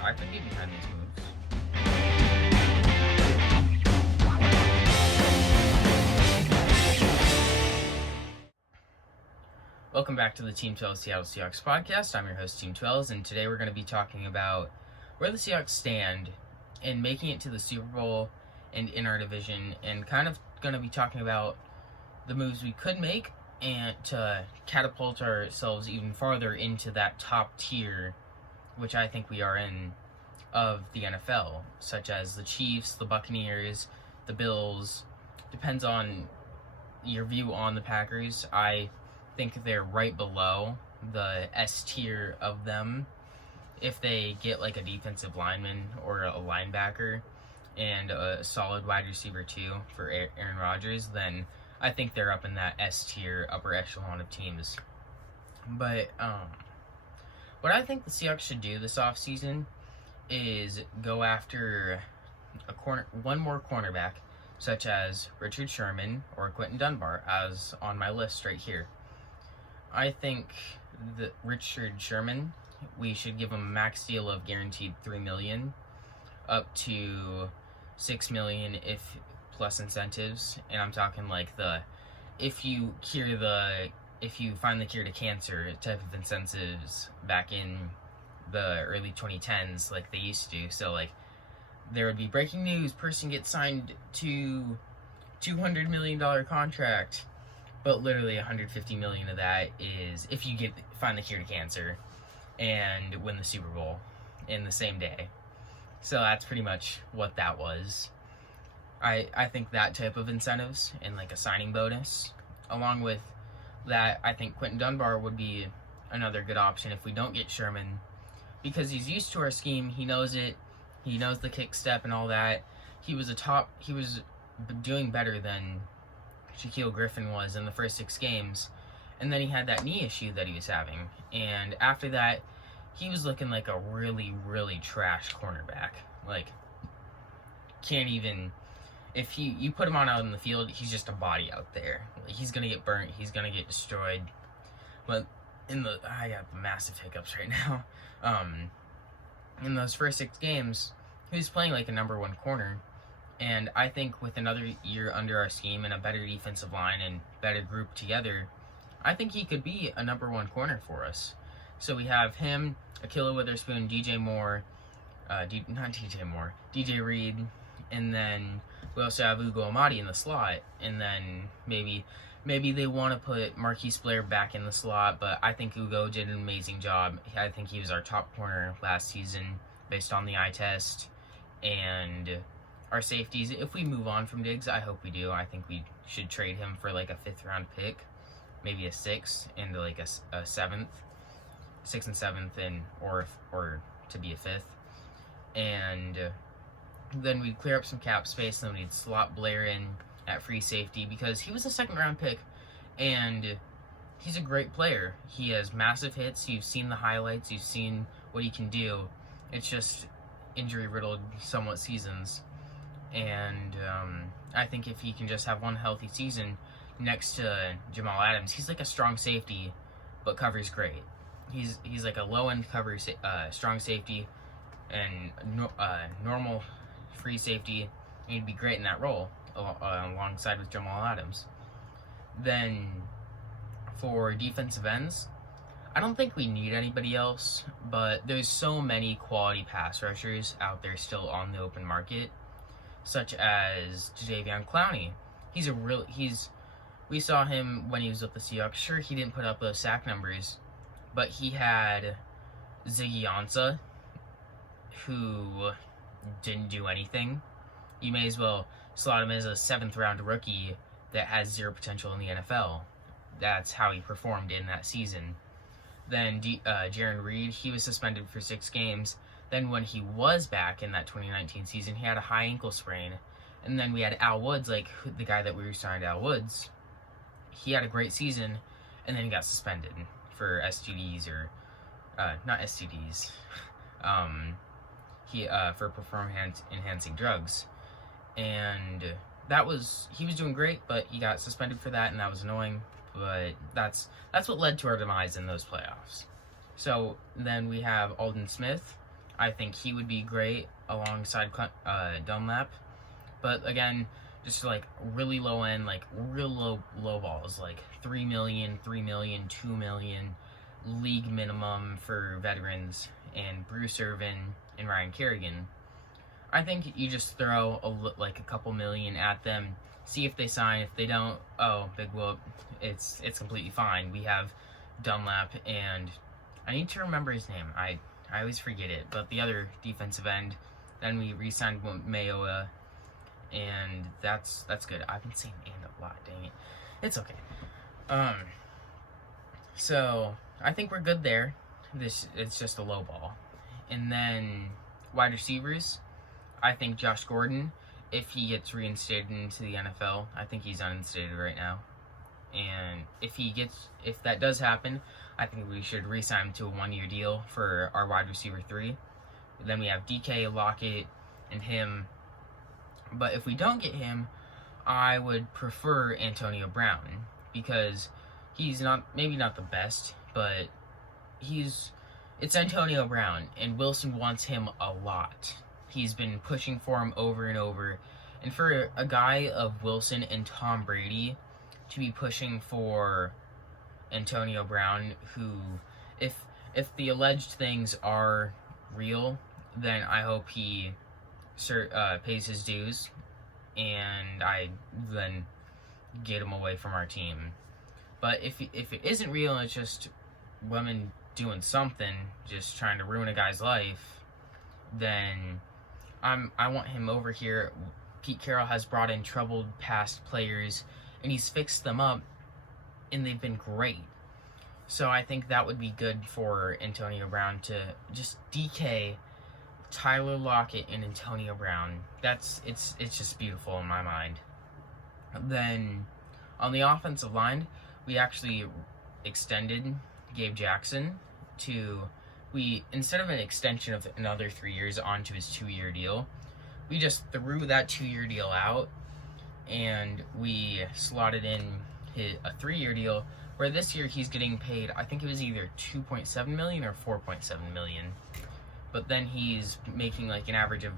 I could be behind these moves. Welcome back to the Team 12 Seattle Seahawks podcast. I'm your host, Team 12, and today we're going to be talking about where the Seahawks stand in making it to the Super Bowl and in our division, and kind of going to be talking about the moves we could make and to catapult ourselves even farther into that top tier, which I think we are in, of the NFL, such as the Chiefs, the Buccaneers, the Bills. Depends on your view on the Packers. I think they're right below the S tier of them. If they get like a defensive lineman or a linebacker and a solid wide receiver too for Aaron Rodgers, then I think they're up in that S tier, upper echelon of teams. But what I think the Seahawks should do this offseason is go after one more cornerback, such as Richard Sherman or Quentin Dunbar, as on my list right here. I think that Richard Sherman, we should give him a max deal of guaranteed $3 million, up to $6 million if plus incentives. And I'm talking like if you find the cure to cancer type of incentives back in the early 2010s, like they used to do. So like there would be breaking news: person gets signed to $200 million contract. But literally $150 million of that is if you find the cure to cancer and win the Super Bowl in the same day. So that's pretty much what that was. I think that type of incentives and like a signing bonus, along with that, I think Quentin Dunbar would be another good option if we don't get Sherman, because he's used to our scheme. He knows it. He knows the kick step and all that. He was doing better than Shaquille Griffin was in the first 6 games, and then he had that knee issue that he was having, and after that he was looking like a really, really trash cornerback. Like, can't even, if you put him out in the field, he's just a body out there. Like, he's gonna get burnt, he's gonna get destroyed. But I got the massive hiccups right now. In those first 6 games he was playing like a number 1 corner. And I think with another year under our scheme and a better defensive line and better group together, I think he could be a number 1 corner for us. So we have him, Ahkello Witherspoon, DJ Reed, and then we also have Ugo Amadi in the slot. And then maybe they want to put Marquise Blair back in the slot, but I think Ugo did an amazing job. I think he was our top corner last season based on the eye test. And our safeties, if we move on from Diggs, I hope we do. I think we should trade him for like a 5th round pick, maybe a 6th, and like a 7th, 6th and 7th, and or to be a 5th. And then we'd clear up some cap space, and then we'd slot Blair in at free safety, because he was a 2nd round pick, and he's a great player. He has massive hits. You've seen the highlights. You've seen what he can do. It's just injury-riddled somewhat seasons. And I think if he can just have one healthy season next to Jamal Adams, he's like a strong safety, but covers great. He's like a low-end strong safety and normal free safety, and he'd be great in that role alongside with Jamal Adams. Then for defensive ends, I don't think we need anybody else, but there's so many quality pass rushers out there still on the open market, such as Jadeveon Clowney. We saw him when he was with the Seahawks. Sure, he didn't put up those sack numbers, but he had Ziggy Ansah, who didn't do anything. You may as well slot him as a 7th round rookie that has zero potential in the NFL. That's how he performed in that season. Then Jaron Reed, he was suspended for 6 games. Then when he was back in that 2019 season, he had a high ankle sprain. And then we had Al Woods, like the guy that we were signed, Al Woods. He had a great season, and then he got suspended for STDs, or not STDs. For performance-enhancing drugs. And he was doing great, but he got suspended for that, and that was annoying. But that's what led to our demise in those playoffs. So then we have Aldon Smith. I think he would be great alongside Dunlap. But again, just like really low end, like real low balls, like 3 million, 3 million, 2 million, league minimum for veterans, and Bruce Irvin and Ryan Kerrigan. I think you just throw like a couple million at them, see if they sign. If they don't, oh, big whoop, it's completely fine. We have Dunlap, and I need to remember his name. I always forget it, but the other defensive end. Then we re-signed Mayoa, and that's good. I've been saying "and" a lot. Dang it, it's okay. So I think we're good there. It's just a low ball, and then wide receivers. I think Josh Gordon, if he gets reinstated into the NFL, I think he's uninstated right now. And if that does happen, I think we should re-sign him to a 1-year deal for our wide receiver 3. Then we have DK, Lockett, and him. But if we don't get him, I would prefer Antonio Brown, because he's maybe not the best, but it's Antonio Brown, and Wilson wants him a lot. He's been pushing for him over and over. And for a guy of Wilson and Tom Brady to be pushing for Antonio Brown, who, if the alleged things are real, then I hope he pays his dues, and I then get him away from our team. But if it isn't real and it's just women doing something, just trying to ruin a guy's life, then I want him over here. Pete Carroll has brought in troubled past players, and he's fixed them up, and they've been great. So I think that would be good for Antonio Brown to just DK Tyler Lockett and Antonio Brown. It's just beautiful in my mind. Then on the offensive line, we actually extended Gabe Jackson instead of an extension of another 3 years onto his 2-year deal, we just threw that 2-year deal out, and we slotted in a 3-year deal, where this year he's getting paid, I think it was either $2.7 million or $4.7 million, but then he's making like an average of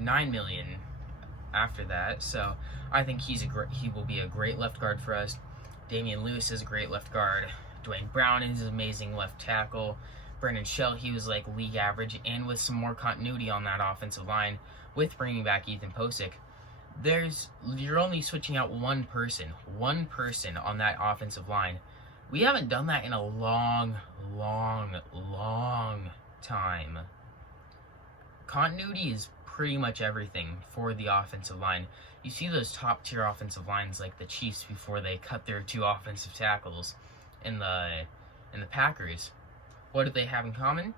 $9 million after that. So I think he will be a great left guard for us. Damian Lewis is a great left guard. Dwayne Brown is an amazing left tackle. Brendan Shell, he was like league average, and with some more continuity on that offensive line, with bringing back Ethan Posick, you're only switching out one person on that offensive line. We haven't done that in a long time. Continuity is pretty much everything for the offensive line. You see those top tier offensive lines like the Chiefs before they cut their 2 offensive tackles, and the Packers. What do they have in common?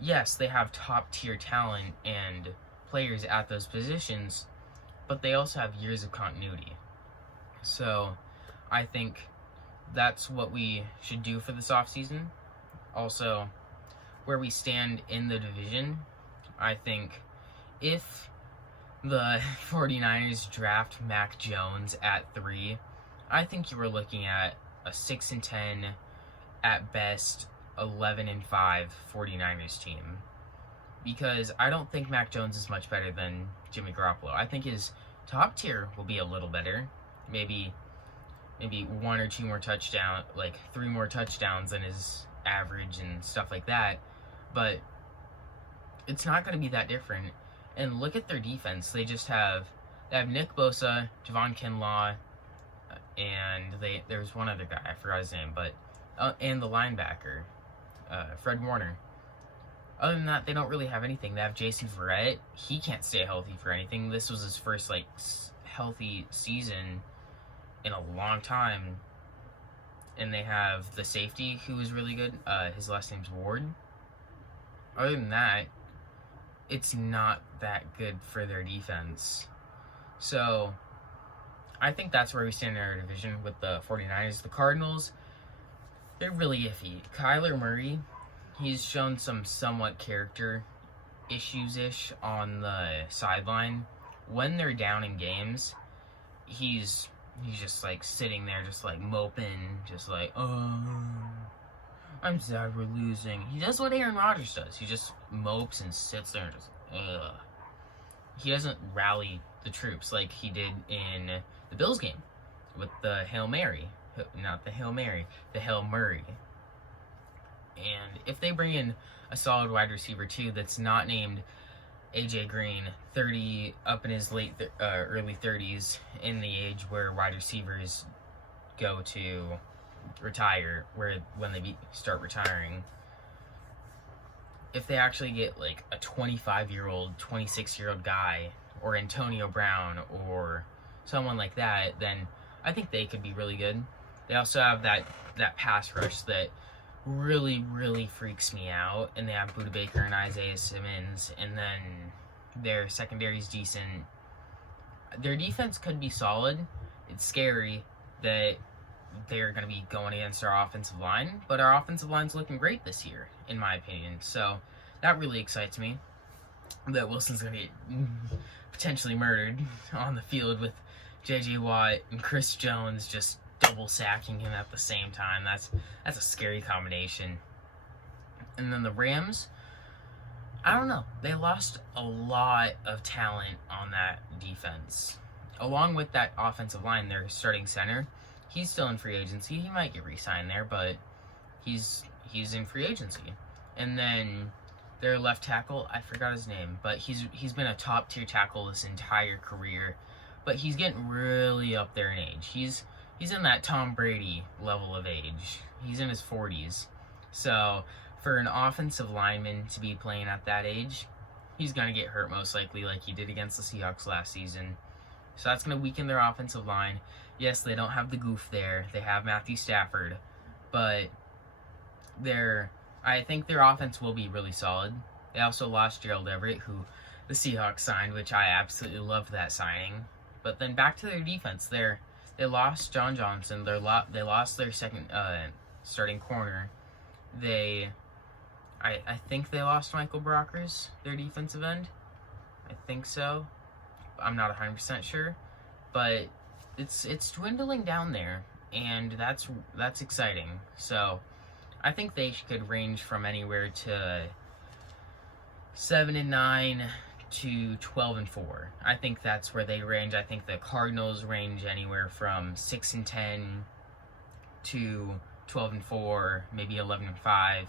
Yes, they have top tier talent and players at those positions, but they also have years of continuity. So I think that's what we should do for this offseason. Also, where we stand in the division, I think if the 49ers draft Mac Jones at 3, I think you were looking at a 6-10, at best 11-5 49ers team. Because I don't think Mac Jones is much better than Jimmy Garoppolo. I think his top tier will be a little better. Maybe 1 or 2 more touchdowns, like 3 more touchdowns than his average and stuff like that. But it's not going to be that different. And look at their defense. They have Nick Bosa, Javon Kinlaw, and there's one other guy, I forgot his name, but and the linebacker, Fred Warner. Other than that, they don't really have anything. They have Jason Verrett. He can't stay healthy for anything. This was his first healthy season in a long time. And they have the safety, who is really good. His last name's Ward. Other than that, it's not that good for their defense. So I think that's where we stand in our division with the 49ers. The Cardinals, they're really iffy. Kyler Murray, he's shown some somewhat character issues-ish on the sideline. When they're down in games, he's just like sitting there just like moping, just like, I'm sad we're losing. He does what Aaron Rodgers does. He just mopes and sits there and just, ugh. He doesn't rally the troops like he did in the Bills game with the Hail Mary. Not the Hail Mary, the Hail Murray. And if they bring in a solid wide receiver too that's not named AJ Green, 30, up in his early 30s, in the age where wide receivers go to retire, when they start retiring, if they actually get like a 25-year-old, 26-year-old guy, or Antonio Brown, or someone like that, then I think they could be really good. They also have that pass rush that really, really freaks me out, and they have Budda Baker and Isaiah Simmons, and then their secondary's decent. Their defense could be solid. It's scary that they're going to be going against our offensive line, but our offensive line's looking great this year, in my opinion. So that really excites me, that Wilson's going to get potentially murdered on the field with J.J. Watt and Chris Jones just double sacking him at the same time. That's a scary combination. And then the Rams, I don't know. They lost a lot of talent on that defense. Along with that offensive line, their starting center, he's still in free agency. He might get re-signed there, but he's in free agency. And then their left tackle, I forgot his name, but he's been a top-tier tackle this entire career. But he's getting really up there in age. He's in that Tom Brady level of age. He's in his 40s. So for an offensive lineman to be playing at that age, he's going to get hurt most likely like he did against the Seahawks last season. So that's going to weaken their offensive line. Yes, they don't have the goof there. They have Matthew Stafford. But I think their offense will be really solid. They also lost Gerald Everett, who the Seahawks signed, which I absolutely loved that signing. But then back to their defense. They lost John Johnson. They lost their second starting corner. I think they lost Michael Brockers, their defensive end. I think so. I'm not 100% sure, but it's dwindling down there, and that's exciting. So I think they could range from anywhere to 7-9 to 12-4. I think that's where they range. I think the Cardinals range anywhere from 6-10 to 12-4, maybe 11-5.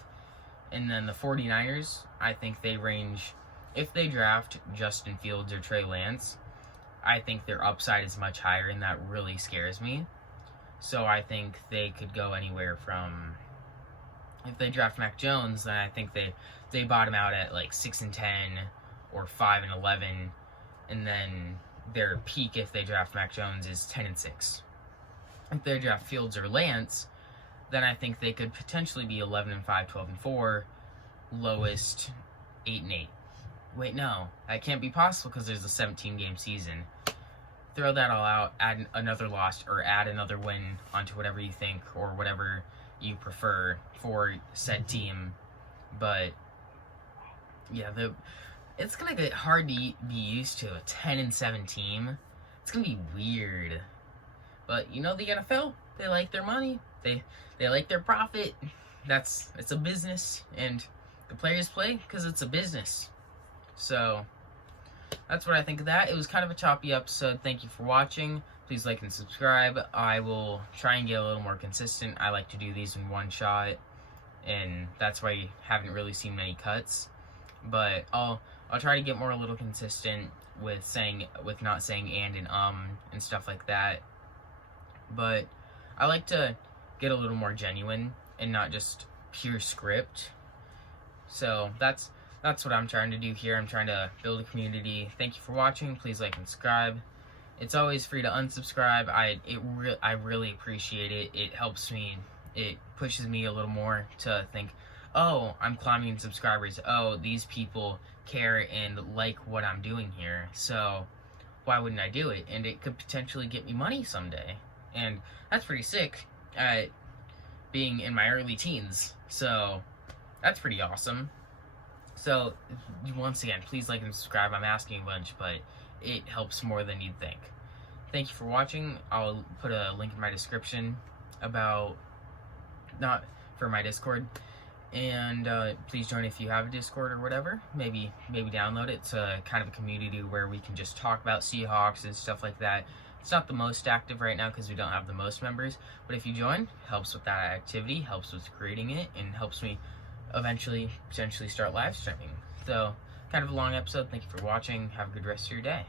And then the 49ers, I think they range, if they draft Justin Fields or Trey Lance, I think their upside is much higher, and that really scares me. So I think they could go anywhere from, if they draft Mac Jones, then I think they bottom out at like 6-10 or 5-11, and then their peak if they draft Mac Jones is 10-6. If they draft Fields or Lance, then I think they could potentially be 11-5, 12-4, lowest 8-8. Wait, no, that can't be possible because there's a 17-game season. Throw that all out, add another loss, or add another win onto whatever you think, or whatever you prefer for said team. But yeah, it's gonna get hard to be used to a 10-7 team. It's gonna be weird. But you know, the NFL, they like their money. They like their profit. It's a business, and the players play because it's a business. So that's what I think of that. It was kind of a choppy episode. Thank you for watching. Please like and subscribe. I will try and get a little more consistent. I like to do these in one shot, and that's why you haven't really seen many cuts. But I'll try to get a little consistent with not saying and stuff like that. But I like to get a little more genuine and not just pure script. So that's what I'm trying to do here. I'm trying to build a community. Thank you for watching. Please like and subscribe. It's always free to unsubscribe. I really appreciate it. It helps me. It pushes me a little more to think, oh, I'm climbing in subscribers. Oh, these people care and like what I'm doing here. So why wouldn't I do it? And it could potentially get me money someday. And that's pretty sick at being in my early teens. So that's pretty awesome. So once again, please like and subscribe. I'm asking a bunch, but it helps more than you'd think. Thank you for watching. I'll put a link in my description about for my Discord. And please join if you have a Discord or whatever. Maybe download it. It's kind of a community where we can just talk about Seahawks and stuff like that. It's not the most active right now because we don't have the most members, but if you join, helps with that activity, helps with creating it, and helps me eventually potentially start live streaming. So kind of a long episode. Thank you for watching. Have a good rest of your day.